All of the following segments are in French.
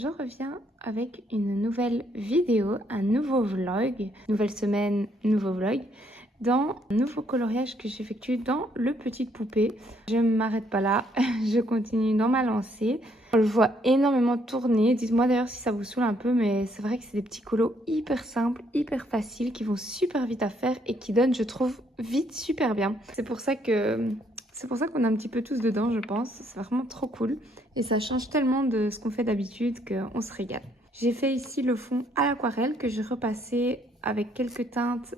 je reviens avec une nouvelle vidéo, un nouveau vlog, nouvelle semaine, nouveau vlog, dans un nouveau coloriage que j'effectue dans le Petite Poupée. Je ne m'arrête pas là, je continue dans ma lancée. On le voit énormément tourner, dites-moi d'ailleurs si ça vous saoule un peu, mais c'est vrai que c'est des petits colos hyper simples, hyper faciles, qui vont super vite à faire et qui donnent, je trouve, vite super bien. C'est pour ça qu'on est un petit peu tous dedans, je pense. C'est vraiment trop cool. Et ça change tellement de ce qu'on fait d'habitude qu'on se régale. J'ai fait ici le fond à l'aquarelle que j'ai repassé avec quelques teintes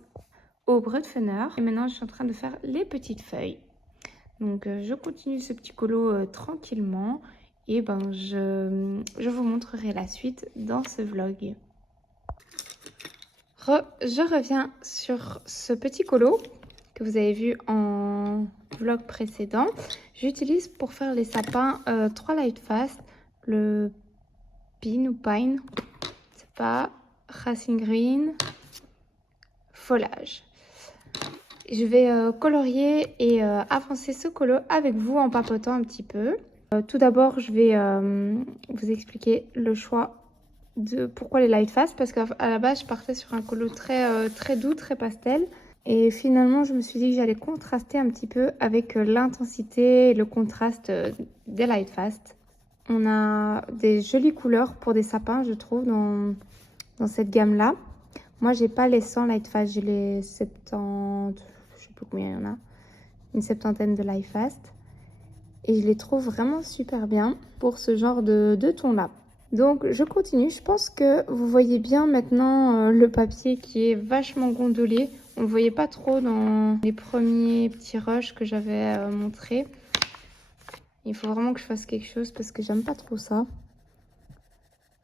au Brutfener. Et maintenant, je suis en train de faire les petites feuilles. Donc, je continue ce petit colo tranquillement. Et ben, je vous montrerai la suite dans ce vlog. Je reviens sur ce petit colo que vous avez vu en vlog précédent. J'utilise pour faire les sapins 3 Lightfast, le Pine ou Pine, c'est pas, Racing Green, Foliage. Je vais colorier et avancer ce colo avec vous en papotant un petit peu. Tout d'abord, je vais vous expliquer le choix de pourquoi les Lightfast, parce qu'à la base, je partais sur un colo très doux, très pastel. Et finalement, je me suis dit que j'allais contraster un petit peu avec l'intensité et le contraste des Lightfast. On a des jolies couleurs pour des sapins, je trouve, dans cette gamme-là. Moi, j'ai pas les 100 Lightfast, j'ai les 70, je sais plus combien il y en a, une septantaine de Lightfast. Et je les trouve vraiment super bien pour ce genre de ton-là. Donc, je continue. Je pense que vous voyez bien maintenant le papier qui est vachement gondolé. On ne le voyait pas trop dans les premiers petits rushs que j'avais montrés. Il faut vraiment que je fasse quelque chose parce que j'aime pas trop ça.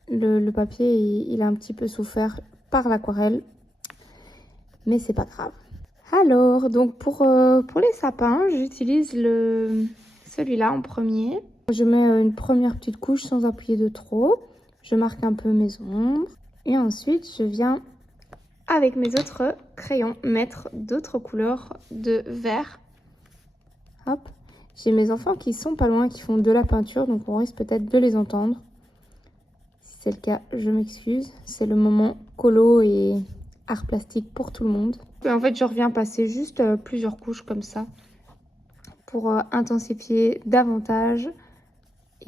Le papier, il a un petit peu souffert par l'aquarelle. Mais c'est pas grave. Alors, donc pour les sapins, j'utilise celui-là en premier. Je mets une première petite couche sans appuyer de trop. Je marque un peu mes ombres. Et ensuite, je viens avec mes autres crayons mettre d'autres couleurs de vert. Hop. J'ai mes enfants qui sont pas loin, qui font de la peinture. Donc on risque peut-être de les entendre. Si c'est le cas, je m'excuse. C'est le moment colo et art plastique pour tout le monde. Et en fait, je reviens passer juste plusieurs couches comme ça pour intensifier davantage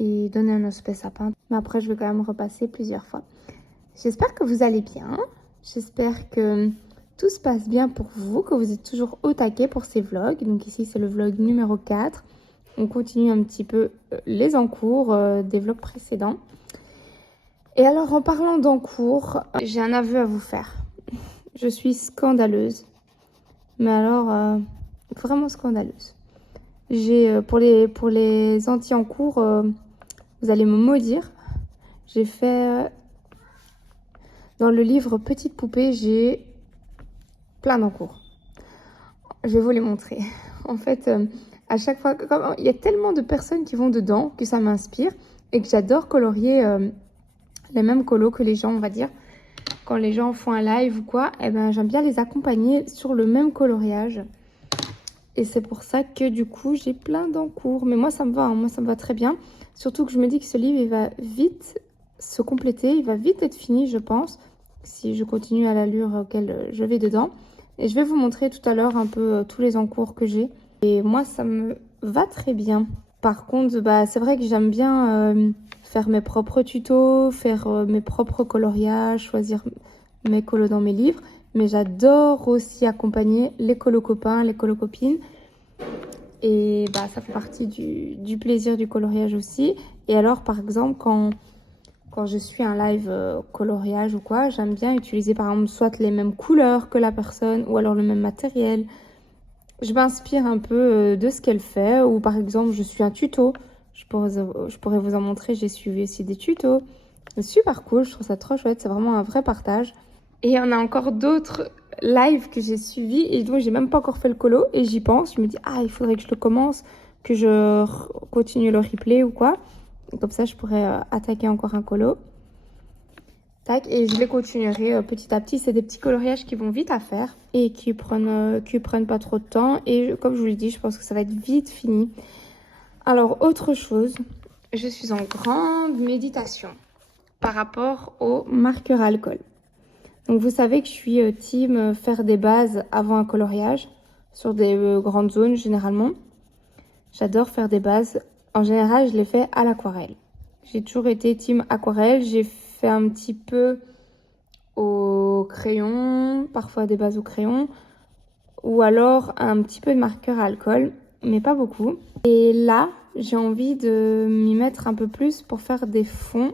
et donner un aspect sapin. Mais après, je vais quand même repasser plusieurs fois. J'espère que vous allez bien. J'espère que tout se passe bien pour vous, que vous êtes toujours au taquet pour ces vlogs. Donc ici, c'est le vlog numéro 4. On continue un petit peu les encours des vlogs précédents. Et alors, en parlant d'encours, j'ai un aveu à vous faire. Je suis scandaleuse. Mais alors, vraiment scandaleuse. J'ai pour les anti-encours, vous allez me maudire. J'ai fait dans le livre Petite Poupée, j'ai plein d'encours. Je vais vous les montrer. En fait, à chaque fois, il y a tellement de personnes qui vont dedans que ça m'inspire et que j'adore colorier les mêmes colos que les gens, on va dire. Quand les gens font un live ou quoi, eh ben, j'aime bien les accompagner sur le même coloriage. Et c'est pour ça que du coup, j'ai plein d'encours. Mais moi, ça me va, hein. Moi, ça me va très bien. Surtout que je me dis que ce livre, il va vite se compléter. Il va vite être fini, je pense, si je continue à l'allure auquel je vais dedans. Et je vais vous montrer tout à l'heure un peu tous les encours que j'ai. Et moi, ça me va très bien. Par contre, bah, c'est vrai que j'aime bien faire mes propres tutos, faire mes propres coloriages, choisir mes colos dans mes livres. Mais j'adore aussi accompagner les colo-copains, les colo-copines. Et bah, ça fait partie du plaisir du coloriage aussi. Et alors, par exemple, quand je suis un live coloriage ou quoi, j'aime bien utiliser par exemple soit les mêmes couleurs que la personne ou alors le même matériel. Je m'inspire un peu de ce qu'elle fait. Ou par exemple, je suis un tuto. Je pourrais vous en montrer. J'ai suivi aussi des tutos. C'est super cool, je trouve ça trop chouette. C'est vraiment un vrai partage. Et il y en a encore d'autres lives que j'ai suivis et dont j'ai même pas encore fait le colo. Et j'y pense, je me dis, ah, il faudrait que je le commence, que je continue le replay ou quoi. Et comme ça, je pourrais attaquer encore un colo. Tac, et je les continuerai petit à petit. C'est des petits coloriages qui vont vite à faire et qui prennent pas trop de temps. Et comme je vous l'ai dit, je pense que ça va être vite fini. Alors, autre chose, je suis en grande méditation. par rapport au marqueur alcool. Donc vous savez que je suis team faire des bases avant un coloriage sur des grandes zones généralement. J'adore faire des bases. En général, je les fais à l'aquarelle. J'ai toujours été team aquarelle. J'ai fait un petit peu au crayon, parfois des bases au crayon, ou alors un petit peu de marqueur à alcool, mais pas beaucoup. Et là, j'ai envie de m'y mettre un peu plus pour faire des fonds,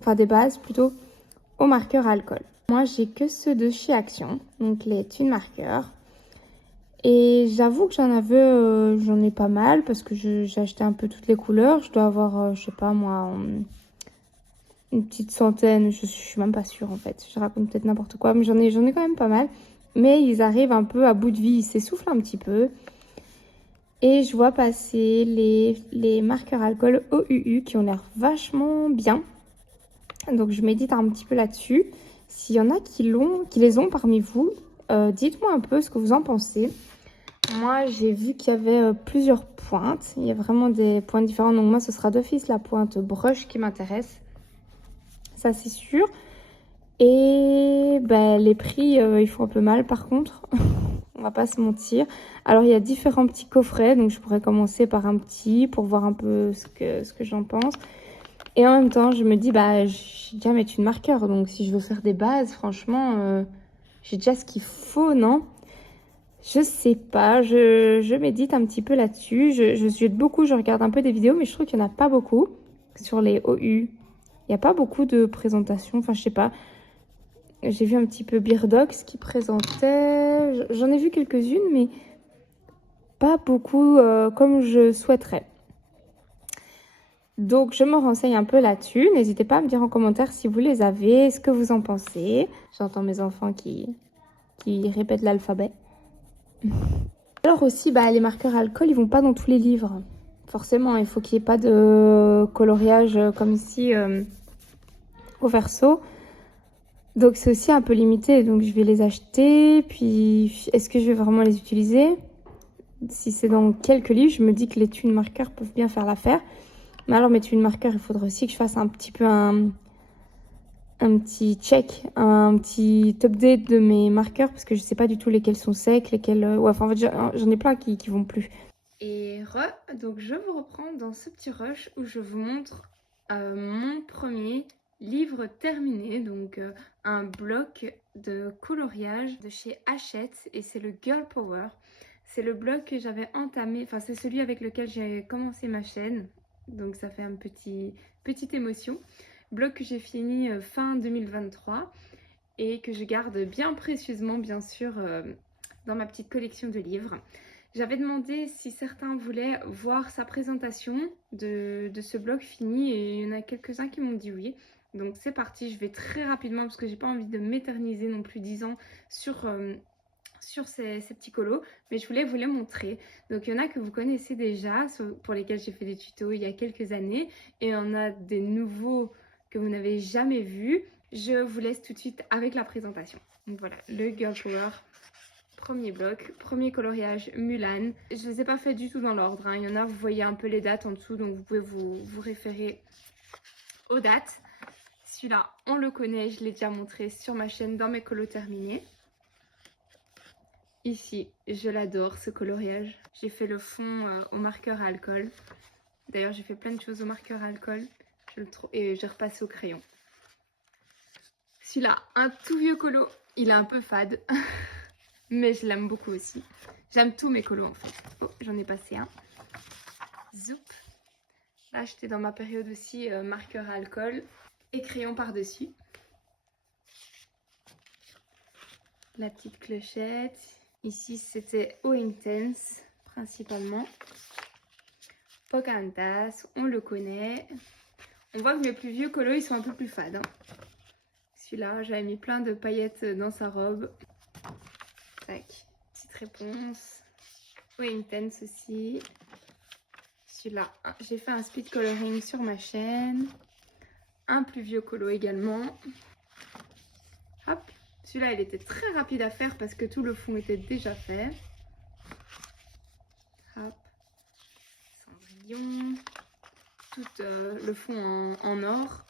enfin des bases plutôt, au marqueur à alcool. Moi, j'ai que ceux de chez Action, donc les Twin Markers. Et j'avoue que j'en ai pas mal parce que j'ai acheté un peu toutes les couleurs. Je dois avoir, je sais pas moi, une petite centaine. Je suis même pas sûre en fait. Je raconte peut-être n'importe quoi, mais j'en ai quand même pas mal. Mais ils arrivent un peu à bout de vie, ils s'essoufflent un petit peu. Et je vois passer les marqueurs alcool OUU qui ont l'air vachement bien. Donc je médite un petit peu là-dessus. S'il y en a qui les ont parmi vous, dites-moi un peu ce que vous en pensez. Moi, j'ai vu qu'il y avait plusieurs pointes. Il y a vraiment des pointes différentes. Donc moi, ce sera d'office la pointe brush qui m'intéresse. Ça, c'est sûr. Et les prix, ils font un peu mal par contre. On va pas se mentir. Alors, il y a différents petits coffrets. Donc, je pourrais commencer par un petit pour voir un peu ce que j'en pense. Et en même temps, je me dis, j'ai déjà mettre une marqueur. Donc, si je veux faire des bases, franchement, j'ai déjà ce qu'il faut, non ? Je sais pas, je médite un petit peu là-dessus. Je jette beaucoup, je regarde un peu des vidéos, mais je trouve qu'il n'y en a pas beaucoup sur les OU. Il n'y a pas beaucoup de présentations, enfin je sais pas. J'ai vu un petit peu Beardox qui présentait. J'en ai vu quelques-unes, mais pas beaucoup comme je souhaiterais. Donc je me renseigne un peu là-dessus. N'hésitez pas à me dire en commentaire si vous les avez, ce que vous en pensez. J'entends mes enfants qui répètent l'alphabet. Alors aussi, les marqueurs alcool, ils vont pas dans tous les livres. Forcément, il faut qu'il n'y ait pas de coloriage comme ici au verso. Donc c'est aussi un peu limité. Donc je vais les acheter. Puis est-ce que je vais vraiment les utiliser? Si c'est dans quelques livres, je me dis que les twin marqueurs peuvent bien faire l'affaire. Mais alors mes twin marqueurs, il faudrait aussi que je fasse un petit peu un petit check, un petit update de mes marqueurs parce que je sais pas du tout lesquels sont secs, lesquels... ouais, enfin en fait j'en ai plein qui vont plus. Et donc je vous reprends dans ce petit rush où je vous montre mon premier livre terminé, donc un bloc de coloriage de chez Hachette et c'est le Girl Power. C'est le bloc que j'avais entamé, enfin c'est celui avec lequel j'ai commencé ma chaîne, donc ça fait petite émotion. Bloc que j'ai fini fin 2023 et que je garde bien précieusement bien sûr dans ma petite collection de livres. J'avais demandé si certains voulaient voir sa présentation de ce bloc fini et il y en a quelques-uns qui m'ont dit oui. Donc c'est parti, je vais très rapidement parce que j'ai pas envie de m'éterniser non plus 10 ans sur ces petits colos, mais je voulais vous les montrer. Donc il y en a que vous connaissez déjà, pour lesquels j'ai fait des tutos il y a quelques années, et il y en a des nouveaux que vous n'avez jamais vus. Je vous laisse tout de suite avec la présentation. Donc voilà, le Girl Power, premier bloc, premier coloriage Mulan. Je ne les ai pas fait du tout dans l'ordre, hein. Il y en a, vous voyez un peu les dates en dessous, donc vous pouvez vous référer aux dates. Celui-là, on le connaît, je l'ai déjà montré sur ma chaîne dans mes colos terminés. Ici, je l'adore ce coloriage. J'ai fait le fond au marqueur à alcool. D'ailleurs, j'ai fait plein de choses au marqueur à alcool. Et j'ai repassé au crayon. Celui-là, un tout vieux colo. Il est un peu fade. Mais je l'aime beaucoup aussi. J'aime tous mes colos en fait. Oh, j'en ai passé un. Zoup. Là, j'étais dans ma période aussi marqueur à alcool. Et crayon par-dessus. La petite clochette. Ici, c'était au Intense, principalement. Pocahontas, on le connaît. On voit que mes plus vieux colos, ils sont un peu plus fades. Hein. Celui-là, j'avais mis plein de paillettes dans sa robe. Tac, petite réponse. Au Intense aussi. Celui-là, j'ai fait un speed coloring sur ma chaîne. Un plus vieux colo également. Hop. Celui-là, il était très rapide à faire parce que tout le fond était déjà fait. Hop. Cendrillon. Tout le fond en or.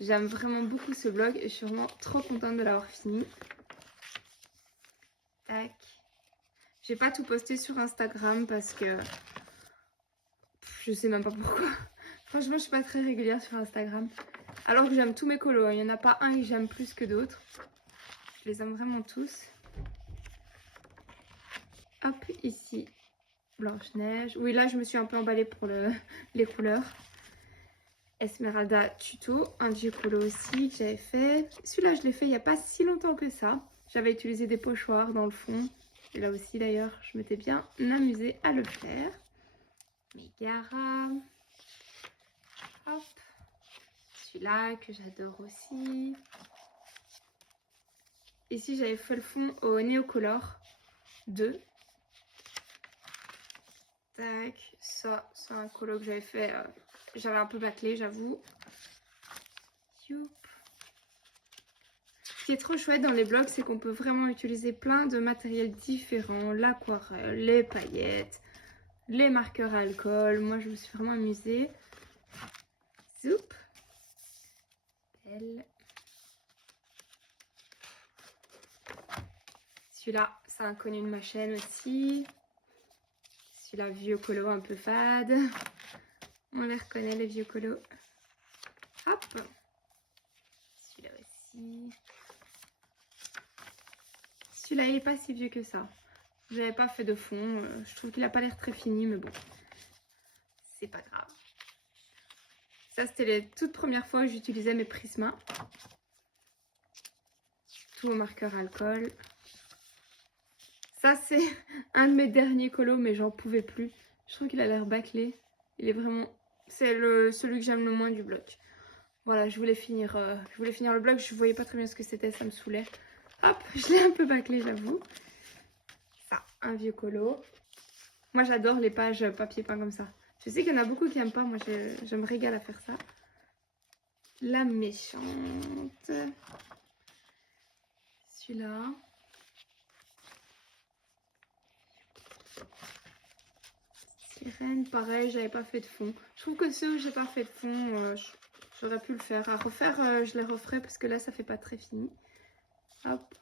J'aime vraiment beaucoup ce blog et je suis vraiment trop contente de l'avoir fini. Tac. J'ai pas tout posté sur Instagram parce que je sais même pas pourquoi. Franchement, je suis pas très régulière sur Instagram. Alors que j'aime tous mes colos. Il n'y en a pas un que j'aime plus que d'autres. Je les aime vraiment tous. Hop, ici, Blanche-Neige. Oui, là, je me suis un peu emballée pour les couleurs. Esmeralda Tuto, un vieux colo aussi que j'avais fait. Celui-là, je l'ai fait il n'y a pas si longtemps que ça. J'avais utilisé des pochoirs dans le fond. Et là aussi, d'ailleurs, je m'étais bien amusée à le faire. Megara. Hop. Celui-là que j'adore aussi. Ici, j'avais fait le fond au Neocolor 2. Tac. Ça, c'est un colo que j'avais fait. J'avais un peu bâclé, j'avoue. Youp. Ce qui est trop chouette dans les blogs, c'est qu'on peut vraiment utiliser plein de matériel différents. L'aquarelle, les paillettes, les marqueurs à alcool. Moi, je me suis vraiment amusée. Zoup. Belle. Celui-là, c'est un connu de ma chaîne aussi. Celui-là, vieux colo un peu fade. On les reconnaît, les vieux colos. Hop. Celui-là aussi. Celui-là, il n'est pas si vieux que ça. Je n'avais pas fait de fond. Je trouve qu'il n'a pas l'air très fini, mais bon. C'est pas grave. Ça, c'était les toutes premières fois où j'utilisais mes Prisma. Tout au marqueur alcool. Ça, c'est un de mes derniers colos, mais j'en pouvais plus. Je trouve qu'il a l'air bâclé. Il est vraiment... C'est celui que j'aime le moins du bloc. Voilà, je voulais finir le bloc. Je voyais pas très bien ce que c'était, ça me saoulait. Hop, je l'ai un peu bâclé, j'avoue. Ça, un vieux colo. Moi, j'adore les pages papier peint comme ça. Je sais qu'il y en a beaucoup qui n'aiment pas. Moi, je me régale à faire ça. La méchante. Celui-là. Sirène, pareil, j'avais pas fait de fond. Je trouve que ceux où j'ai pas fait de fond, j'aurais pu le faire. À refaire, je les referai parce que là, ça fait pas très fini. Hop.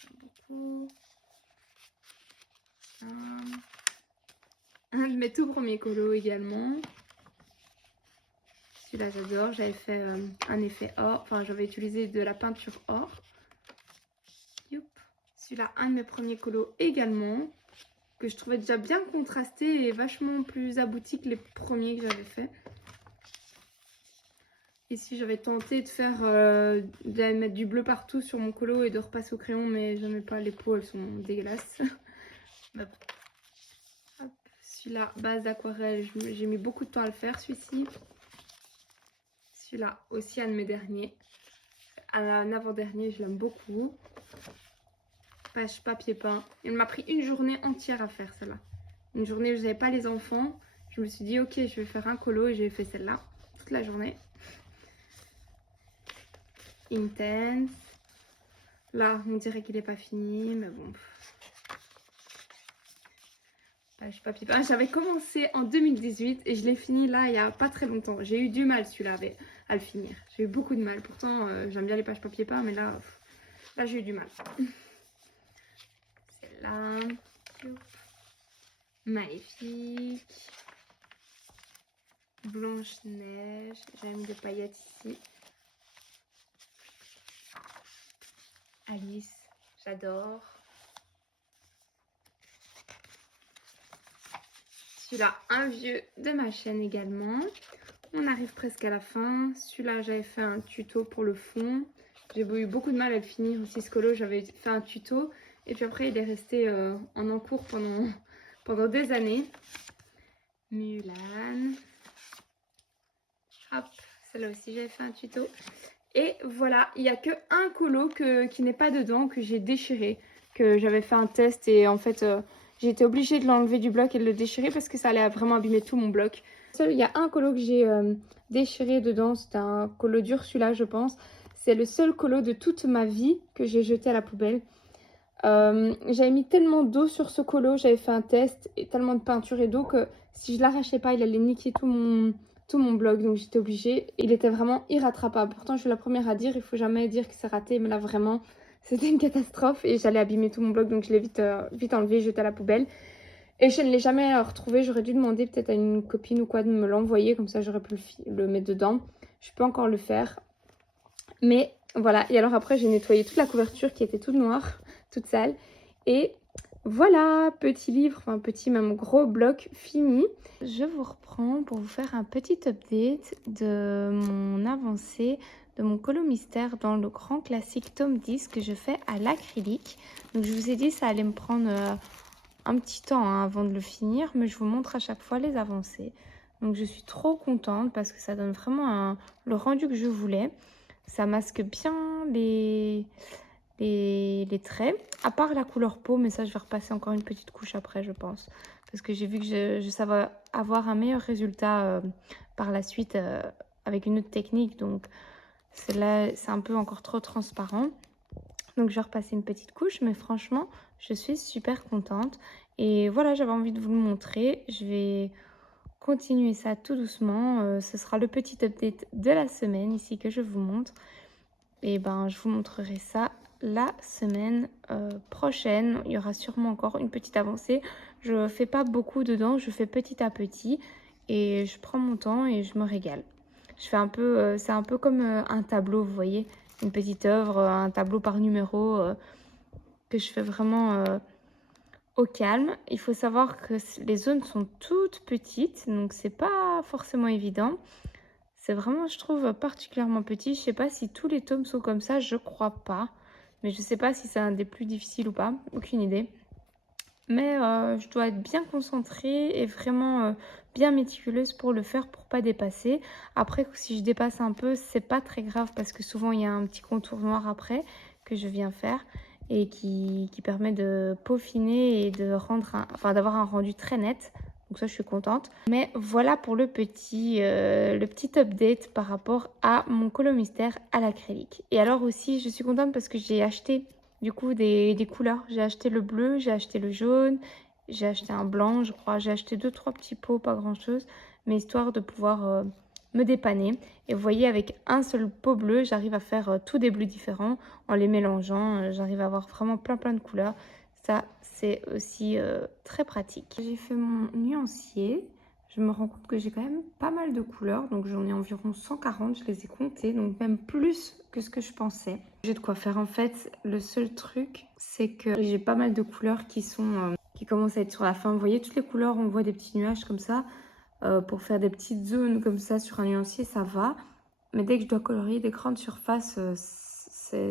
J'aime beaucoup. Un de mes tout premiers colos également. Celui-là, j'adore. J'avais fait un effet or. Enfin, j'avais utilisé de la peinture or. Celui-là, un de mes premiers colos également. Que je trouvais déjà bien contrasté et vachement plus abouti que les premiers que j'avais fait. Ici, j'avais tenté de faire de mettre du bleu partout sur mon colo et de repasser au crayon, mais je n'aimais pas, les peaux, elles sont dégueulasses. Celui-là, base d'aquarelle, j'ai mis beaucoup de temps à le faire, celui-ci. Celui-là, aussi un de mes derniers. Un avant-dernier, je l'aime beaucoup. Page papier peint. Il m'a pris une journée entière à faire celle-là. Une journée où je n'avais pas les enfants. Je me suis dit, ok, je vais faire un colo et j'ai fait celle-là toute la journée. Intense. Là, on dirait qu'il n'est pas fini, mais bon. Page papier peint. J'avais commencé en 2018 et je l'ai fini là il n'y a pas très longtemps. J'ai eu du mal celui-là à le finir. J'ai eu beaucoup de mal. Pourtant, j'aime bien les pages papier peint, mais là j'ai eu du mal. Celle-là. Magnifique. Blanche-Neige. J'ai mis des paillettes ici. Alice. J'adore. Celui-là, un vieux de ma chaîne également. On arrive presque à la fin. Celui-là, j'avais fait un tuto pour le fond. J'ai eu beaucoup de mal à le finir aussi, ce colo. J'avais fait un tuto. Et puis après, il est resté en encours pendant des années. Mulan. Hop, celle-là aussi, j'avais fait un tuto. Et voilà, il n'y a que un colo qui n'est pas dedans, que j'ai déchiré. Que j'avais fait un test et en fait... j'ai été obligée de l'enlever du bloc et de le déchirer parce que ça allait vraiment abîmer tout mon bloc. Il y a un colo que j'ai déchiré dedans. C'est un colo d'Ursula, je pense. C'est le seul colo de toute ma vie que j'ai jeté à la poubelle. J'avais mis tellement d'eau sur ce colo. J'avais fait un test et tellement de peinture et d'eau que si je l'arrachais pas, il allait niquer tout tout mon blog, donc j'étais obligée. Il était vraiment irrattrapable. Pourtant, je suis la première à dire, il faut jamais dire que c'est raté, mais là vraiment, c'était une catastrophe et j'allais abîmer tout mon blog, donc je l'ai vite enlevé, jeté à la poubelle. Et je ne l'ai jamais retrouvé. J'aurais dû demander peut-être à une copine ou quoi de me l'envoyer, comme ça j'aurais pu le mettre dedans. Je peux encore le faire. Mais voilà, et alors après j'ai nettoyé toute la couverture qui était toute noire, toute sale. Et voilà, petit livre, enfin petit même gros bloc fini. Je vous reprends pour vous faire un petit update de mon avancée de mon Colo Mystère dans le grand classique tome 10 que je fais à l'acrylique. Donc je vous ai dit ça allait me prendre un petit temps avant de le finir, mais je vous montre à chaque fois les avancées. Donc je suis trop contente parce que ça donne vraiment le rendu que je voulais. Ça masque bien les traits, à part la couleur peau, mais ça je vais repasser encore une petite couche après je pense. Parce que j'ai vu que ça va avoir un meilleur résultat par la suite avec une autre technique. Donc là c'est un peu encore trop transparent. Donc je vais repasser une petite couche, mais franchement je suis super contente. Et voilà, j'avais envie de vous le montrer. Je vais continuer ça tout doucement. Ce sera le petit update de la semaine ici que je vous montre. Et ben je vous montrerai ça la semaine prochaine. Il y aura sûrement encore une petite avancée. Je fais pas beaucoup dedans, je fais petit à petit et je prends mon temps et je me régale. Je fais un peu, c'est un peu comme un tableau, vous voyez, une petite œuvre, un tableau par numéro que je fais vraiment au calme. Il faut savoir que les zones sont toutes petites, donc c'est pas forcément évident. C'est vraiment, je trouve, particulièrement petit. Je sais pas si tous les tomes sont comme ça, je crois pas. Mais je sais pas si c'est un des plus difficiles ou pas, aucune idée. Mais je dois être bien concentrée et vraiment bien méticuleuse pour le faire, pour pas dépasser. Après, si je dépasse un peu, c'est pas très grave parce que souvent il y a un petit contour noir après que je viens faire et qui permet de peaufiner et de d'avoir un rendu très net. Donc ça, je suis contente. Mais voilà pour le petit update par rapport à mon Colo Mystère à l'acrylique. Et alors aussi, je suis contente parce que j'ai acheté du coup des couleurs. J'ai acheté le bleu, j'ai acheté le jaune, j'ai acheté un blanc, je crois. J'ai acheté 2-3 petits pots, pas grand-chose. Mais histoire de pouvoir me dépanner. Et vous voyez, avec un seul pot bleu, j'arrive à faire tous des bleus différents. En les mélangeant, j'arrive à avoir vraiment plein de couleurs. Ça, c'est aussi très pratique. J'ai fait mon nuancier. Je me rends compte que j'ai quand même pas mal de couleurs. Donc j'en ai environ 140, je les ai comptées. Donc même plus que ce que je pensais. J'ai de quoi faire. En fait, le seul truc, c'est que j'ai pas mal de couleurs qui commencent à être sur la fin. Vous voyez, toutes les couleurs, on voit des petits nuages comme ça. Pour faire des petites zones comme ça sur un nuancier, ça va. Mais dès que je dois colorier des grandes surfaces,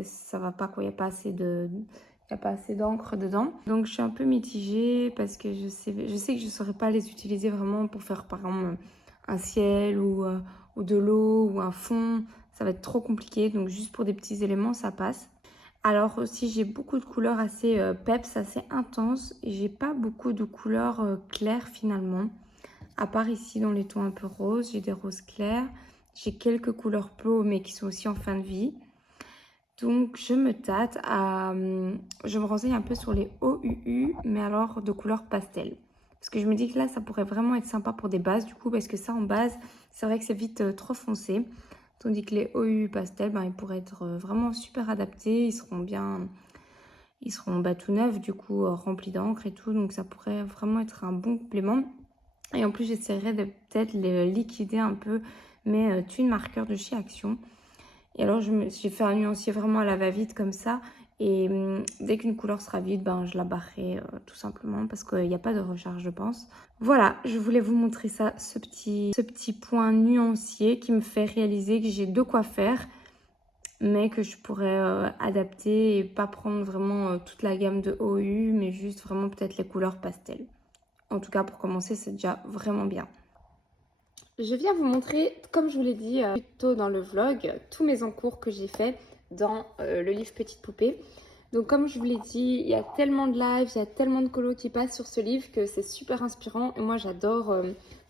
ça va pas quoi. Il n'y a pas assez d'encre dedans. Donc je suis un peu mitigée parce que je sais que je ne saurais pas les utiliser vraiment pour faire par exemple un ciel ou de l'eau ou un fond. Ça va être trop compliqué. Donc juste pour des petits éléments, ça passe. Alors aussi, j'ai beaucoup de couleurs assez peps, assez intenses. Et j'ai pas beaucoup de couleurs claires finalement. À part ici dans les tons un peu roses, j'ai des roses clairs. J'ai quelques couleurs peau mais qui sont aussi en fin de vie. Donc je me tâte je me renseigne un peu sur les OUU mais alors de couleur pastel. Parce que je me dis que là ça pourrait vraiment être sympa pour des bases du coup. Parce que ça en base c'est vrai que c'est vite trop foncé. Tandis que les OUU pastel ils pourraient être vraiment super adaptés. Ils seront tout neufs du coup remplis d'encre et tout. Donc ça pourrait vraiment être un bon complément. Et en plus, j'essaierai de peut-être les liquider un peu mes tuiles marqueurs de chez Action. Et alors, j'ai fait un nuancier vraiment à la va-vite comme ça. Et dès qu'une couleur sera vide, je la barrerai tout simplement parce qu'il n'y a pas de recharge, je pense. Voilà, je voulais vous montrer ça, ce petit point nuancier qui me fait réaliser que j'ai de quoi faire. Mais que je pourrais adapter et pas prendre vraiment toute la gamme de OU, mais juste vraiment peut-être les couleurs pastel. En tout cas, pour commencer, c'est déjà vraiment bien. Je viens vous montrer, comme je vous l'ai dit plus tôt dans le vlog, tous mes encours que j'ai fait dans le livre Petite Poupée. Donc comme je vous l'ai dit, il y a tellement de lives, il y a tellement de colos qui passent sur ce livre que c'est super inspirant. Et moi, j'adore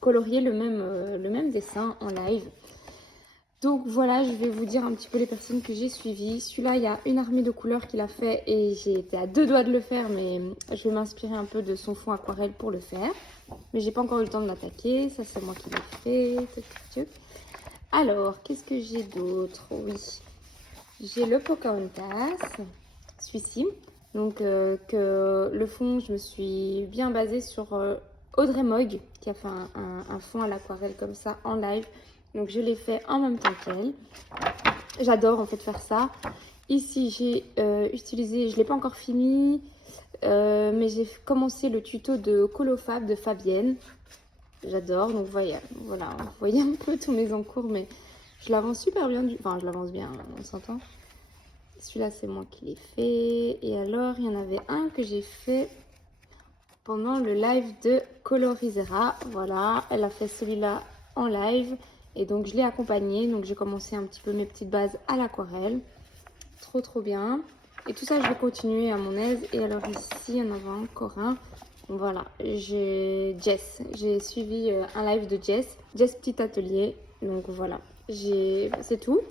colorier le même dessin en live. Donc voilà, je vais vous dire un petit peu les personnes que j'ai suivies. Celui-là, il y a une armée de couleurs qu'il a fait et j'ai été à 2 doigts de le faire, mais je vais m'inspirer un peu de son fond aquarelle pour le faire. Mais j'ai pas encore eu le temps de l'attaquer, ça c'est moi qui l'ai fait. Alors, qu'est-ce que j'ai d'autre? Oui, j'ai le Pocahontas, celui-ci. Donc que le fond, je me suis bien basée sur Audrey Mogue qui a fait un fond à l'aquarelle comme ça en live. Donc je l'ai fait en même temps qu'elle. J'adore en fait faire ça. Ici j'ai utilisé, je ne l'ai pas encore fini, mais j'ai commencé le tuto de Colofab de Fabienne. J'adore, donc voilà, vous voyez un peu tous mes encours, mais je l'avance super bien, enfin je l'avance bien, on s'entend. Celui-là c'est moi qui l'ai fait. Et alors il y en avait un que j'ai fait pendant le live de Colorisera. Voilà, elle a fait celui-là en live. Et donc je l'ai accompagnée, donc j'ai commencé un petit peu mes petites bases à l'aquarelle. Trop bien. Et tout ça je vais continuer à mon aise. Et alors ici il y en avait encore un. Voilà, j'ai Jess. J'ai suivi un live de Jess. Jess Petit Atelier. Donc voilà, c'est tout.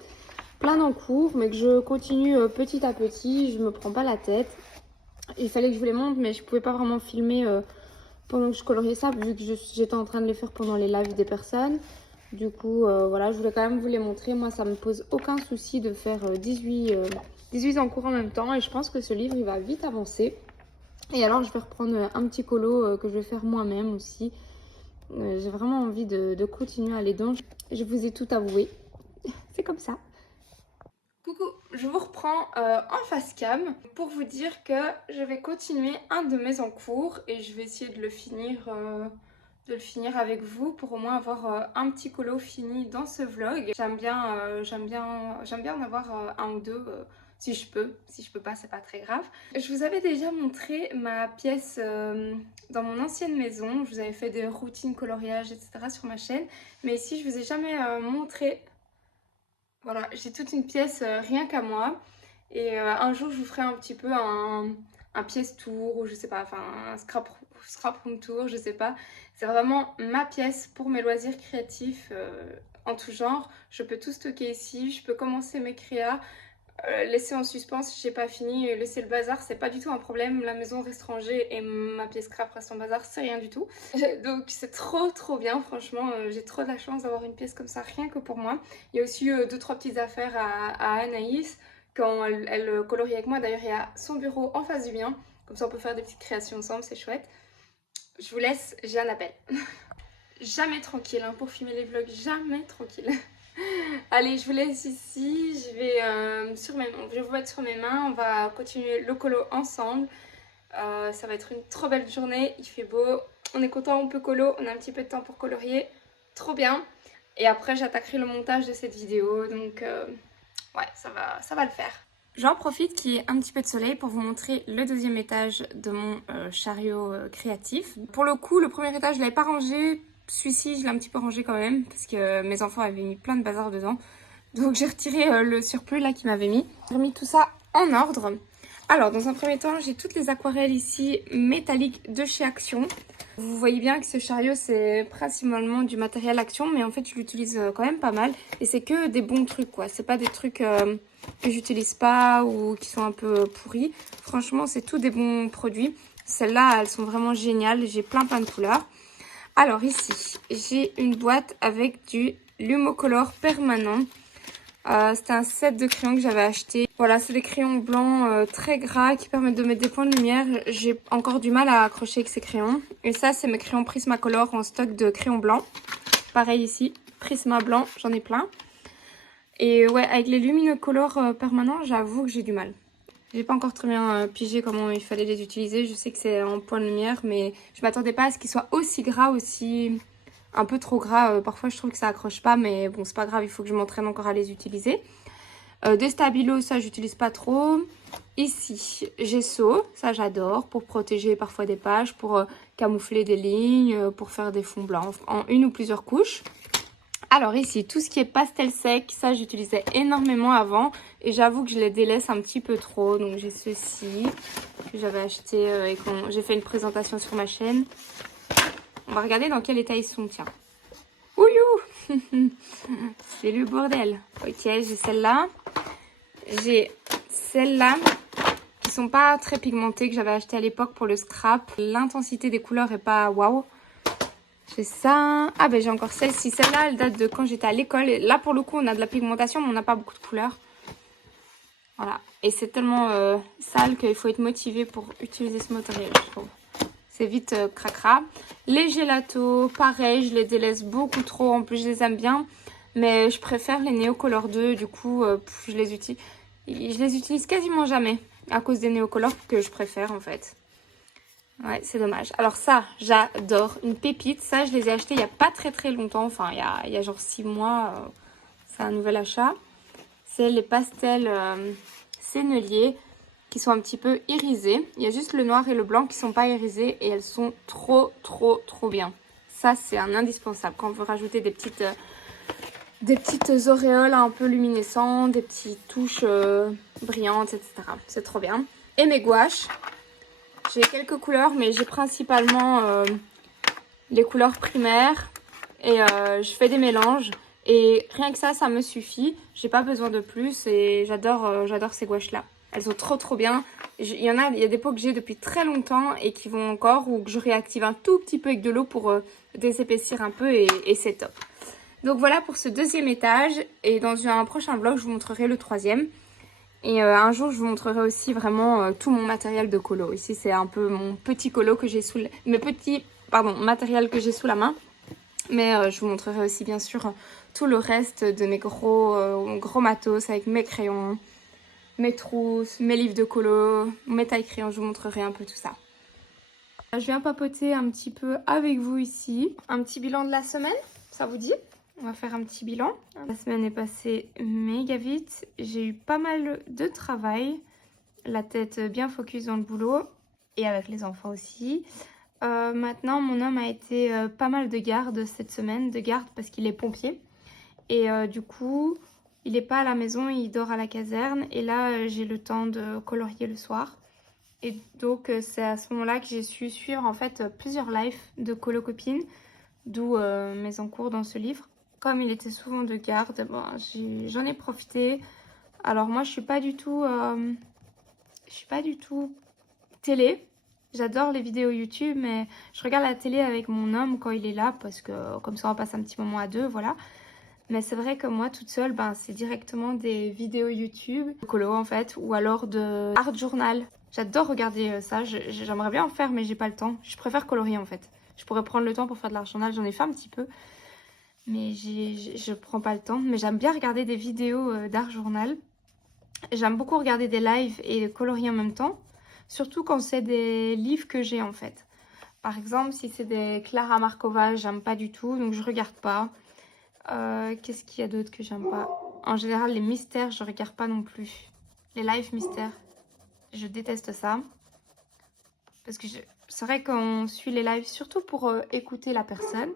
Plein d'encours, mais que je continue petit à petit. Je me prends pas la tête. Il fallait que je vous les montre, mais je pouvais pas vraiment filmer pendant que je coloriais ça, vu que j'étais en train de les faire pendant les lives des personnes. Du coup, voilà, je voulais quand même vous les montrer. Moi, ça me pose aucun souci de faire 18 encours en même temps. Et je pense que ce livre, il va vite avancer. Et alors, je vais reprendre un petit colo que je vais faire moi-même aussi. J'ai vraiment envie de continuer à aller dedans. Je vous ai tout avoué. C'est comme ça. Coucou, je vous reprends en face cam pour vous dire que je vais continuer un de mes encours et je vais essayer de le finir avec vous pour au moins avoir un petit colo fini dans ce vlog. J'aime bien en avoir un ou deux si je peux. Si je peux pas, c'est pas très grave. Je vous avais déjà montré ma pièce dans mon ancienne maison. Je vous avais fait des routines coloriage, etc. sur ma chaîne. Mais ici, je vous ai jamais montré. Voilà, j'ai toute une pièce rien qu'à moi. Et un jour, je vous ferai un petit peu un pièce tour ou je sais pas, enfin un scrap room tour, je sais pas. C'est vraiment ma pièce pour mes loisirs créatifs en tout genre. Je peux tout stocker ici, je peux commencer mes créas. Laisser en suspens si j'ai pas fini, laisser le bazar, c'est pas du tout un problème. La maison reste rangée et ma pièce scrap reste en bazar, c'est rien du tout. Donc c'est trop bien, franchement, j'ai trop de la chance d'avoir une pièce comme ça, rien que pour moi. Il y a aussi 2-3 petites affaires à Anaïs quand elle colorie avec moi. D'ailleurs, il y a son bureau en face du mien, comme ça on peut faire des petites créations ensemble, c'est chouette. Je vous laisse, j'ai un appel. Jamais tranquille, hein, pour filmer les vlogs, jamais tranquille. Allez, je vous laisse ici, je vais vous mettre sur mes mains, on va continuer le colo ensemble. Ça va être une trop belle journée, il fait beau, on est content, on peut colo, on a un petit peu de temps pour colorier, trop bien. Et après j'attaquerai le montage de cette vidéo, donc ouais, ça va le faire. J'en profite qu'il y ait un petit peu de soleil pour vous montrer le deuxième étage de mon chariot créatif. Pour le coup, le premier étage je ne l'avais pas rangé. Celui-ci, je l'ai un petit peu rangé quand même parce que mes enfants avaient mis plein de bazar dedans. Donc j'ai retiré le surplus là qu'ils m'avaient mis. J'ai remis tout ça en ordre. Alors dans un premier temps, j'ai toutes les aquarelles ici métalliques de chez Action. Vous voyez bien que ce chariot c'est principalement du matériel Action, mais en fait je l'utilise quand même pas mal. Et c'est que des bons trucs quoi, c'est pas des trucs que j'utilise pas ou qui sont un peu pourris. Franchement c'est tout des bons produits. Celles-là elles sont vraiment géniales, j'ai plein de couleurs. Alors ici, j'ai une boîte avec du Lumocolor permanent. C'était un set de crayons que j'avais acheté. Voilà, c'est des crayons blancs très gras qui permettent de mettre des points de lumière. J'ai encore du mal à accrocher avec ces crayons. Et ça, c'est mes crayons Prismacolor en stock de crayons blancs. Pareil ici, Prisma blanc, j'en ai plein. Et ouais, avec les Lumicolor permanents, j'avoue que j'ai du mal. J'ai pas encore très bien pigé comment il fallait les utiliser. Je sais que c'est en point de lumière, mais je m'attendais pas à ce qu'ils soient aussi gras, aussi un peu trop gras. Parfois, je trouve que ça accroche pas, mais bon, c'est pas grave. Il faut que je m'entraîne encore à les utiliser. Des stabilos, ça, j'utilise pas trop. Ici, gesso, ça, j'adore pour protéger parfois des pages, pour camoufler des lignes, pour faire des fonds blancs en une ou plusieurs couches. Alors ici, tout ce qui est pastel sec, ça j'utilisais énormément avant et j'avoue que je les délaisse un petit peu trop. Donc j'ai ceci que j'avais acheté et quand j'ai fait une présentation sur ma chaîne. On va regarder dans quel état ils sont, tiens. Ouillou. C'est le bordel. Ok, j'ai celle-là. J'ai celle-là qui sont pas très pigmentées que j'avais acheté à l'époque pour le scrap. L'intensité des couleurs est pas waouh. J'ai ça. Ah ben j'ai encore celle-ci. Celle-là, elle date de quand j'étais à l'école. Et là pour le coup, on a de la pigmentation, mais on n'a pas beaucoup de couleurs. Voilà. Et c'est tellement sale qu'il faut être motivé pour utiliser ce matériel, je trouve. C'est vite cracra. Les gélatos, pareil, je les délaisse beaucoup trop. En plus, je les aime bien. Mais je préfère les Neocolor 2. Du coup, je les utilise quasiment jamais. À cause des Neocolor que je préfère, en fait. Ouais, c'est dommage. Alors ça, j'adore. Une pépite. Ça, je les ai achetés il n'y a pas très longtemps. Enfin, il y a genre 6 mois. C'est un nouvel achat. C'est les pastels senneliers qui sont un petit peu irisés. Il y a juste le noir et le blanc qui sont pas irisés et elles sont trop bien. Ça, c'est un indispensable quand on veut rajouter des petites auréoles un peu luminescentes, des petites touches brillantes, etc. C'est trop bien. Et mes gouaches. J'ai quelques couleurs, mais j'ai principalement les couleurs primaires et je fais des mélanges. Et rien que ça me suffit. J'ai pas besoin de plus et j'adore ces gouaches-là. Elles sont trop bien. Il y a des pots que j'ai depuis très longtemps et qui vont encore ou que je réactive un tout petit peu avec de l'eau pour désépaissir un peu et c'est top. Donc voilà pour ce deuxième étage et dans un prochain vlog, je vous montrerai le troisième. Et un jour, je vous montrerai aussi vraiment tout mon matériel de colo. Ici, c'est un peu mon petit colo que j'ai sous matériel que j'ai sous la main. Mais je vous montrerai aussi bien sûr tout le reste de mes gros matos avec mes crayons, mes trousses, mes livres de colo, mes tailles-crayons. Je vous montrerai un peu tout ça. Je viens papoter un petit peu avec vous ici. Un petit bilan de la semaine, ça vous dit ? On va faire un petit bilan. La semaine est passée méga vite. J'ai eu pas mal de travail. La tête bien focus dans le boulot. Et avec les enfants aussi. Maintenant, mon homme a été pas mal de garde cette semaine. De garde parce qu'il est pompier. Et du coup, il n'est pas à la maison. Il dort à la caserne. Et là, j'ai le temps de colorier le soir. Et donc, c'est à ce moment-là que j'ai su suivre en fait plusieurs lives de colo-copines. D'où mes encours dans ce livre. Comme il était souvent de garde, bon, j'en ai profité. Alors moi, je suis pas du tout télé. J'adore les vidéos YouTube, mais je regarde la télé avec mon homme quand il est là parce que comme ça, on passe un petit moment à deux, voilà. Mais c'est vrai que moi, toute seule, c'est directement des vidéos YouTube, colo en fait, ou alors de art journal. J'adore regarder ça. J'aimerais bien en faire, mais j'ai pas le temps. Je préfère colorier en fait. Je pourrais prendre le temps pour faire de l'art journal. J'en ai fait un petit peu. Mais je prends pas le temps. Mais j'aime bien regarder des vidéos d'art journal. J'aime beaucoup regarder des lives et colorier en même temps. Surtout quand c'est des livres que j'ai en fait. Par exemple, si c'est des Clara Markova, j'aime pas du tout. Donc je regarde pas. Qu'est-ce qu'il y a d'autre que j'aime pas? En général, les mystères, je regarde pas non plus. Les lives mystères, je déteste ça. Parce que c'est vrai qu'on suit les lives surtout pour écouter la personne.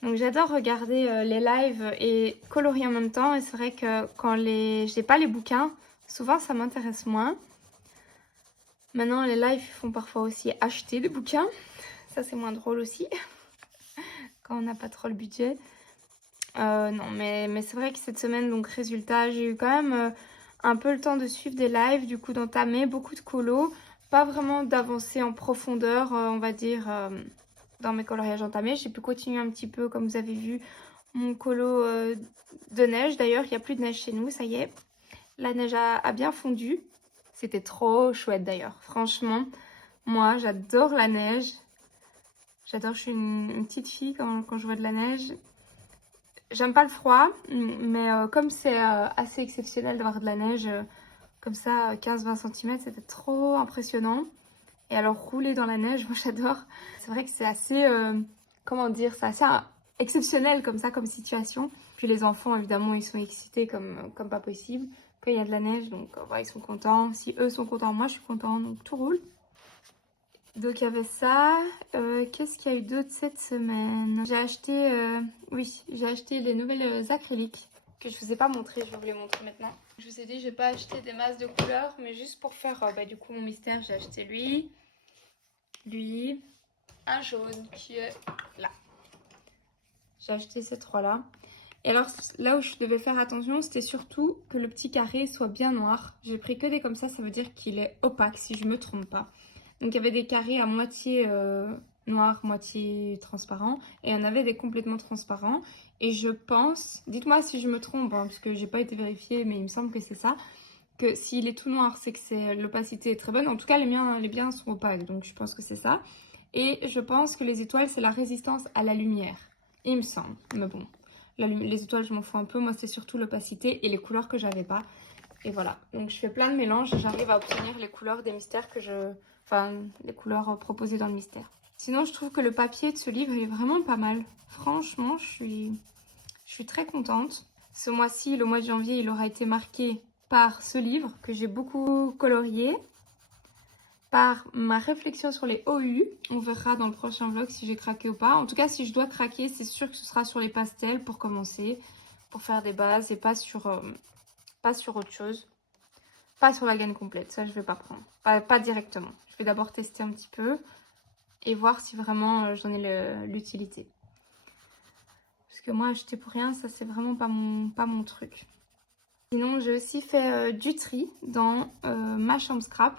Donc j'adore regarder les lives et colorier en même temps. Et c'est vrai que quand j'ai pas les bouquins, souvent ça m'intéresse moins. Maintenant les lives font parfois aussi acheter des bouquins. Ça c'est moins drôle aussi. Quand on n'a pas trop le budget. Non mais c'est vrai que cette semaine, donc résultat, j'ai eu quand même un peu le temps de suivre des lives. Du coup d'entamer beaucoup de colo. Pas vraiment d'avancer en profondeur, on va dire... dans mes coloriages entamés. J'ai pu continuer un petit peu, comme vous avez vu, mon colo de neige. D'ailleurs, il n'y a plus de neige chez nous, ça y est. La neige a bien fondu. C'était trop chouette d'ailleurs. Franchement, moi, j'adore la neige. J'adore, je suis une petite fille quand je vois de la neige. J'aime pas le froid, mais comme c'est assez exceptionnel d'avoir de la neige comme ça, 15-20 cm, c'était trop impressionnant. Et alors rouler dans la neige, moi j'adore. C'est vrai que c'est assez, comment dire, c'est assez exceptionnel comme ça, comme situation. Puis les enfants, évidemment, ils sont excités comme pas possible. Quand il y a de la neige, donc ouais, ils sont contents. Si eux sont contents, moi je suis contente, donc tout roule. Donc il y avait ça. Qu'est-ce qu'il y a eu d'autre cette semaine? J'ai acheté, j'ai acheté les nouvelles acryliques que je vous ai pas montré, je vais vous les montrer maintenant. Je vous ai dit, je vais pas acheter des masses de couleurs, mais juste pour faire du coup mon mystère, j'ai acheté lui, un jaune qui est là. J'ai acheté ces 3-là. Et alors, là où je devais faire attention, c'était surtout que le petit carré soit bien noir. J'ai pris que des comme ça veut dire qu'il est opaque, si je me trompe pas. Donc, il y avait des carrés à moitié noir, moitié transparent. Et il y en avait des complètement transparents. Et je pense, dites-moi si je me trompe, hein, parce que j'ai pas été vérifiée, mais il me semble que c'est ça, que s'il est tout noir, c'est que l'opacité est très bonne. En tout cas, les biens sont opaques, donc je pense que c'est ça. Et je pense que les étoiles, c'est la résistance à la lumière. Il me semble, mais bon. Les étoiles, je m'en fous un peu. Moi, c'est surtout l'opacité et les couleurs que j'avais pas. Et voilà. Donc, je fais plein de mélanges. J'arrive à obtenir les couleurs des mystères que je... Enfin, les couleurs proposées dans le mystère. Sinon, je trouve que le papier de ce livre, il est vraiment pas mal. Franchement, je suis très contente. Ce mois-ci, le mois de janvier, il aura été marqué par ce livre que j'ai beaucoup colorié. Par ma réflexion sur les OU. On verra dans le prochain vlog si j'ai craqué ou pas. En tout cas, si je dois craquer, c'est sûr que ce sera sur les pastels pour commencer. Pour faire des bases et pas sur autre chose. Pas sur la gaine complète, ça je vais pas prendre. Pas directement. Je vais d'abord tester un petit peu et voir si vraiment j'en ai l'utilité. Parce que moi, acheter pour rien, ça c'est vraiment pas mon truc. Sinon, j'ai aussi fait du tri dans ma chambre scrap.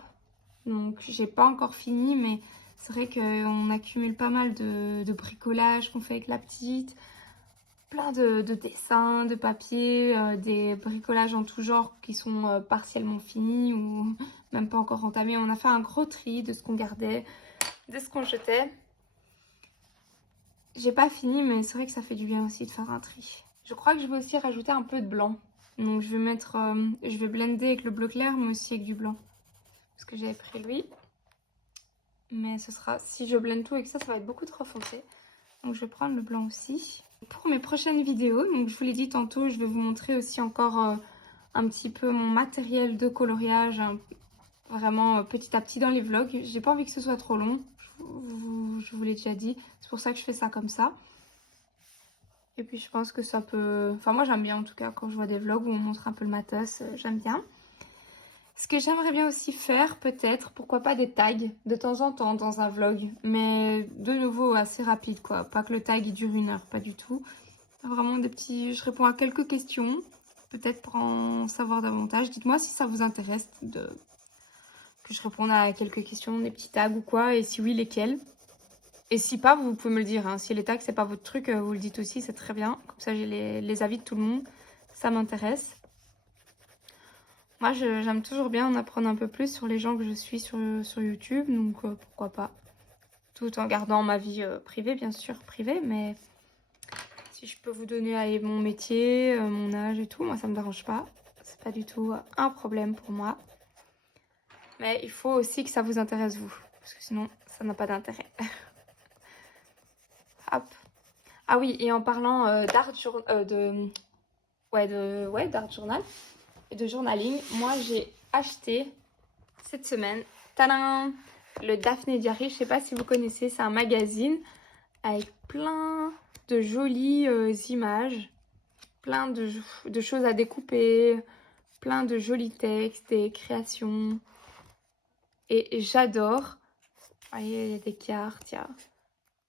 Donc, j'ai pas encore fini, mais c'est vrai qu'on accumule pas mal de bricolage qu'on fait avec la petite. Plein de dessins, de papier, des bricolages en tout genre qui sont partiellement finis ou même pas encore entamés. On a fait un gros tri de ce qu'on gardait, de ce qu'on jetait. J'ai pas fini, mais c'est vrai que ça fait du bien aussi de faire un tri. Je crois que je vais aussi rajouter un peu de blanc. Donc je vais blender avec le bleu clair, mais aussi avec du blanc. Parce que j'avais pris lui. Mais ce sera, si je blende tout avec ça, ça va être beaucoup trop foncé. Donc je vais prendre le blanc aussi. Pour mes prochaines vidéos, donc je vous l'ai dit tantôt, je vais vous montrer aussi encore un petit peu mon matériel de coloriage, vraiment petit à petit dans les vlogs. J'ai pas envie que ce soit trop long, je vous l'ai déjà dit. C'est pour ça que je fais ça comme ça. Et puis je pense que ça peut... Enfin moi j'aime bien en tout cas quand je vois des vlogs où on montre un peu le matos, j'aime bien. Ce que j'aimerais bien aussi faire peut-être, pourquoi pas des tags de temps en temps dans un vlog. Mais de nouveau assez rapide quoi, pas que le tag il dure 1 heure, pas du tout. Vraiment des petits... Je réponds à quelques questions, peut-être pour en savoir davantage. Dites-moi si ça vous intéresse que je réponde à quelques questions, des petits tags ou quoi, et si oui, lesquels. Et si pas, vous pouvez me le dire. Hein. Si les tags, c'est pas votre truc, vous le dites aussi, c'est très bien. Comme ça, j'ai les avis de tout le monde. Ça m'intéresse. Moi, j'aime toujours bien en apprendre un peu plus sur les gens que je suis sur YouTube, donc pourquoi pas. Tout en gardant ma vie privée, bien sûr, privée, mais si je peux vous donner mon métier, mon âge et tout, moi, ça me dérange pas. C'est pas du tout un problème pour moi. Mais il faut aussi que ça vous intéresse, vous, parce que sinon, ça n'a pas d'intérêt. Hop. Ah oui, et en parlant d'art d'art journal et de journaling, moi j'ai acheté cette semaine, tadam, le Daphné Diary. Je sais pas si vous connaissez, c'est un magazine avec plein de jolies images, plein de choses à découper, plein de jolis textes et créations. Et j'adore. Vous voyez, il y a des cartes, il y a...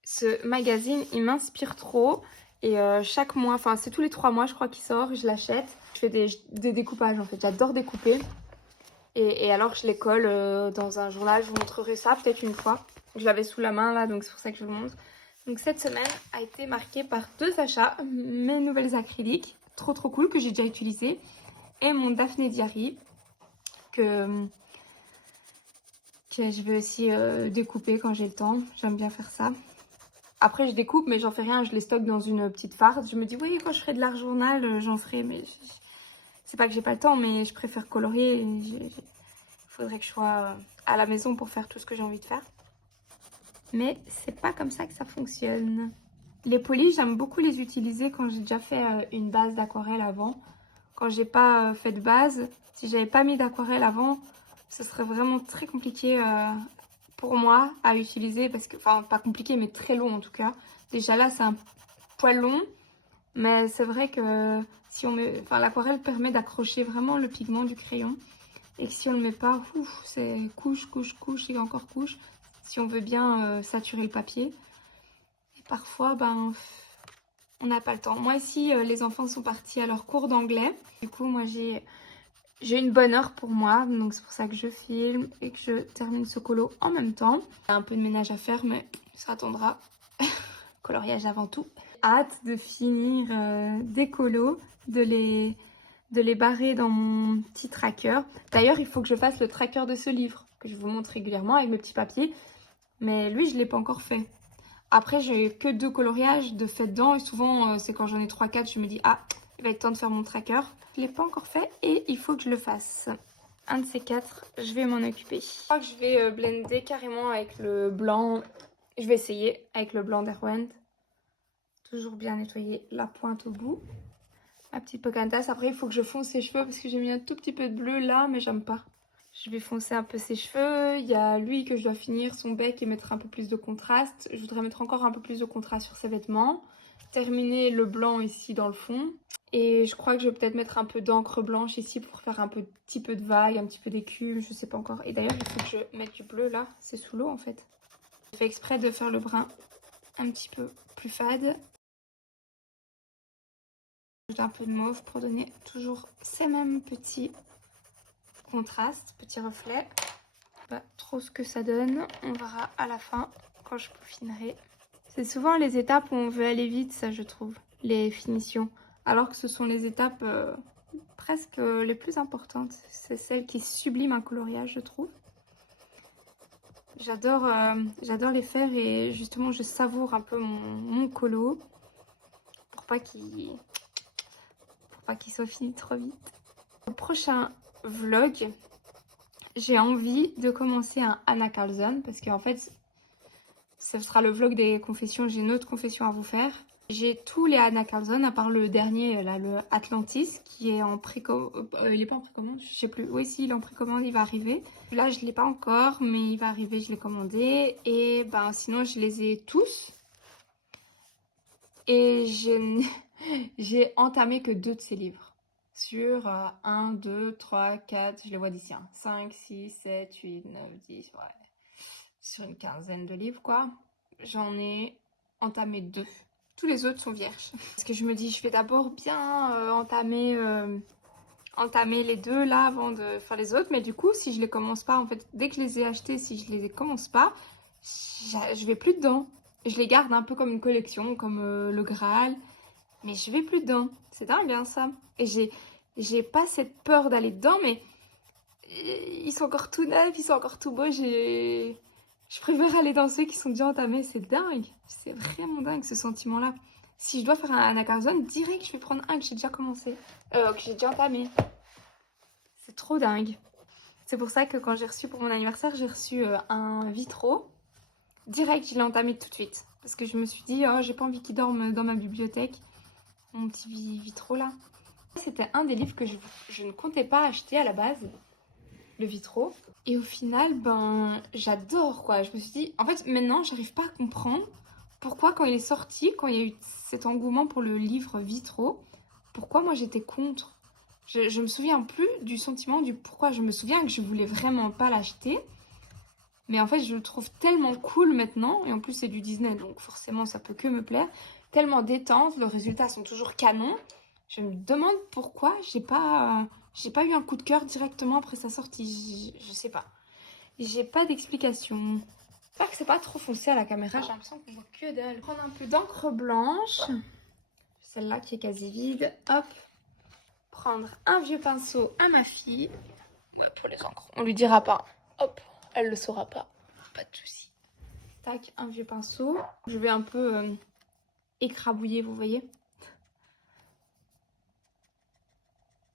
Ce magazine, il m'inspire trop. Et chaque mois, enfin c'est tous les 3 mois je crois qu'il sort, je l'achète. Je fais des découpages en fait, j'adore découper. Et alors je les colle dans un journal, je vous montrerai ça peut-être une fois. Je l'avais sous la main là, donc c'est pour ça que je vous le montre. Donc cette semaine a été marquée par 2 achats, mes nouvelles acryliques, trop cool, que j'ai déjà utilisé. Et mon Daphné Diary, que je vais aussi découper quand j'ai le temps, j'aime bien faire ça. Après, je découpe, mais j'en fais rien. Je les stocke dans une petite farde. Je me dis, oui, quand je ferai de l'art journal, j'en ferai. Mais c'est pas que j'ai pas le temps, mais je préfère colorier. Il faudrait que je sois à la maison pour faire tout ce que j'ai envie de faire. Mais c'est pas comme ça que ça fonctionne. Les polis, j'aime beaucoup les utiliser quand j'ai déjà fait une base d'aquarelle avant. Quand j'ai pas fait de base, si j'avais pas mis d'aquarelle avant, ce serait vraiment très compliqué pour moi à utiliser parce que, enfin pas compliqué mais très long en tout cas. Déjà là c'est un poil long, mais c'est vrai que si on met, enfin l'aquarelle permet d'accrocher vraiment le pigment du crayon et que si on le met pas, c'est couche et encore couche si on veut bien saturer le papier. Et parfois On n'a pas le temps. Moi ici, les enfants sont partis à leur cours d'anglais. Du coup, moi j'ai une bonne heure pour moi. Donc c'est pour ça que je filme et que je termine ce colo en même temps. Il y a un peu de ménage à faire, mais ça attendra. Coloriage avant tout. Hâte de finir des colos, de les barrer dans mon petit tracker. D'ailleurs, il faut que je fasse le tracker de ce livre, que je vous montre régulièrement avec mes petits papiers. Mais lui, je ne l'ai pas encore fait. Après, j'ai que 2 coloriages de fait dedans. Et souvent, c'est quand j'en ai 3-4, je me dis, ah, il va être temps de faire mon tracker. Je ne l'ai pas encore fait et il faut que je le fasse. Un de ces 4, je vais m'en occuper. Je crois que je vais blender carrément avec le blanc. Je vais essayer avec le blanc d'Erwent. Toujours bien nettoyer la pointe au bout. Ma petite Pocahontas. Après, il faut que je fonce ses cheveux parce que j'ai mis un tout petit peu de bleu là, mais j'aime pas. Je vais foncer un peu ses cheveux. Il y a lui que je dois finir, son bec, et mettre un peu plus de contraste. Je voudrais mettre encore un peu plus de contraste sur ses vêtements. Terminer le blanc ici dans le fond. Et je crois que je vais peut-être mettre un peu d'encre blanche ici pour faire un petit peu de vague, un petit peu d'écume, je sais pas encore. Et d'ailleurs, il faut que je mette du bleu là. C'est sous l'eau en fait. Je fais exprès de faire le brun un petit peu plus fade. Un peu de mauve pour donner toujours ces mêmes petits contrastes, petits reflets. Pas trop ce que ça donne, on verra à la fin quand je peaufinerai. C'est souvent les étapes où on veut aller vite, ça je trouve, les finitions. Alors que ce sont les étapes presque les plus importantes. C'est celles qui subliment un coloriage, je trouve. J'adore les faire et justement je savoure un peu mon colo pour pas qu'il soit fini trop vite. Au prochain vlog, j'ai envie de commencer un Anna Carlson parce qu'en fait, ce sera le vlog des confessions. J'ai une autre confession à vous faire. J'ai tous les Anna Carlson à part le dernier, là, le Atlantis, qui est en précommande. Il n'est pas en précommande, je sais plus. Oui, si, il est en précommande, il va arriver. Là, je ne l'ai pas encore, mais il va arriver, je l'ai commandé. Et ben, sinon, je les ai tous. Et j'ai entamé que 2 de ces livres. Sur 1, 2, 3, 4, je les vois d'ici. 5, 6, 7, 8, 9, 10, ouais. Sur une quinzaine de livres, quoi. J'en ai entamé 2. Tous les autres sont vierges. Parce que je me dis, je vais d'abord bien entamer les 2 là avant de faire les autres. Mais du coup, si je les commence pas, en fait, dès que je les ai achetés, si je les commence pas, je vais plus dedans. Je les garde un peu comme une collection, comme le Graal. Mais je vais plus dedans. C'est dingue, hein, ça. Et j'ai pas cette peur d'aller dedans, mais ils sont encore tout neufs, ils sont encore tout beaux. Je préfère aller dans ceux qui sont déjà entamés. C'est dingue. C'est vraiment dingue, ce sentiment-là. Si je dois faire un Anna Carlson, direct, je vais prendre un que j'ai déjà commencé. Que j'ai déjà entamé. C'est trop dingue. C'est pour ça que quand j'ai reçu pour mon anniversaire, j'ai reçu un vitro. Direct, je l'ai entamé tout de suite. Parce que je me suis dit, oh, j'ai pas envie qu'il dorme dans ma bibliothèque. Mon petit vitro là. C'était un des livres que je ne comptais pas acheter à la base, le vitro. Et au final, ben, j'adore quoi. Je me suis dit, en fait, maintenant, j'arrive pas à comprendre pourquoi quand il est sorti, quand il y a eu cet engouement pour le livre vitro, pourquoi moi j'étais contre. Je me souviens plus du sentiment du pourquoi. Je me souviens que je voulais vraiment pas l'acheter. Mais en fait, je le trouve tellement cool maintenant. Et en plus, c'est du Disney, donc forcément, ça peut que me plaire. Tellement détente, les résultats sont toujours canons. Je me demande pourquoi j'ai pas eu un coup de cœur directement après sa sortie. Je sais pas. J'ai pas d'explication. J'espère que c'est pas trop foncé à la caméra. J'ai l'impression qu'on voit que dalle. Prendre un peu d'encre blanche. Celle-là qui est quasi vide. Hop. Prendre un vieux pinceau à ma fille. Ouais, pour les encres. On lui dira pas. Hop. Elle le saura pas. Pas de souci. Tac, un vieux pinceau. Je vais un peu écrabouiller, vous voyez.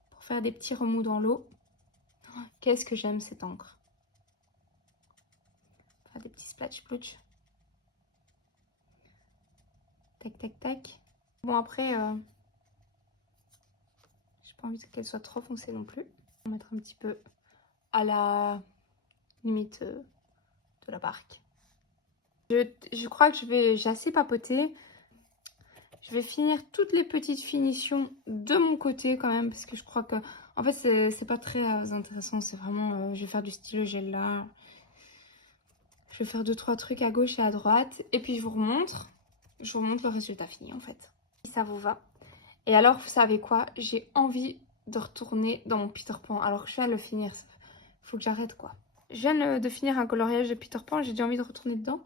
Pour faire des petits remous dans l'eau. Qu'est-ce que j'aime cette encre. Faire des petits splash-plouch. Tac, tac, tac. Bon, après, j'ai pas envie qu'elle soit trop foncée non plus. On va mettre un petit peu à la limite de la barque. Je crois que j'ai assez papoté. Je vais finir toutes les petites finitions de mon côté quand même. Parce que je crois que, en fait, c'est pas très intéressant. C'est vraiment, je vais faire du stylo gel là. Je vais faire 2-3 trucs à gauche et à droite. Et puis je vous remontre le résultat fini en fait. si ça vous va. Et alors, vous savez quoi? J'ai envie de retourner dans mon Peter Pan alors que je viens de le finir. Faut que j'arrête quoi. Je viens de finir un coloriage de Peter Pan, j'ai déjà envie de retourner dedans.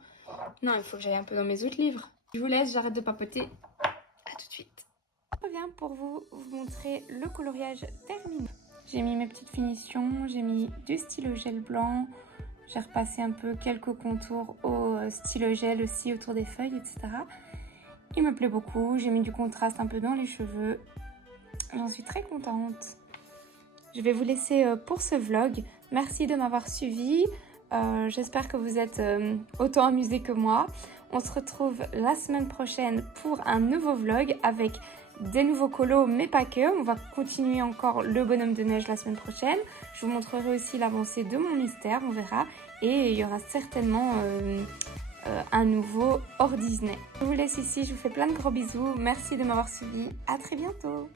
Non, il faut que j'aille un peu dans mes autres livres. Je vous laisse, j'arrête de papoter. À tout de suite. Je reviens pour vous montrer le coloriage terminé. J'ai mis mes petites finitions, j'ai mis du stylo gel blanc. J'ai repassé un peu quelques contours au stylo gel aussi autour des feuilles, etc. Il me plaît beaucoup, j'ai mis du contraste un peu dans les cheveux. J'en suis très contente. Je vais vous laisser pour ce vlog. Merci de m'avoir suivi. J'espère que vous êtes autant amusés que moi. On se retrouve la semaine prochaine pour un nouveau vlog avec des nouveaux colos, mais pas que. On va continuer encore le bonhomme de neige la semaine prochaine. Je vous montrerai aussi l'avancée de mon mystère, on verra. Et il y aura certainement un nouveau hors Disney. Je vous laisse ici, je vous fais plein de gros bisous. Merci de m'avoir suivi. À très bientôt.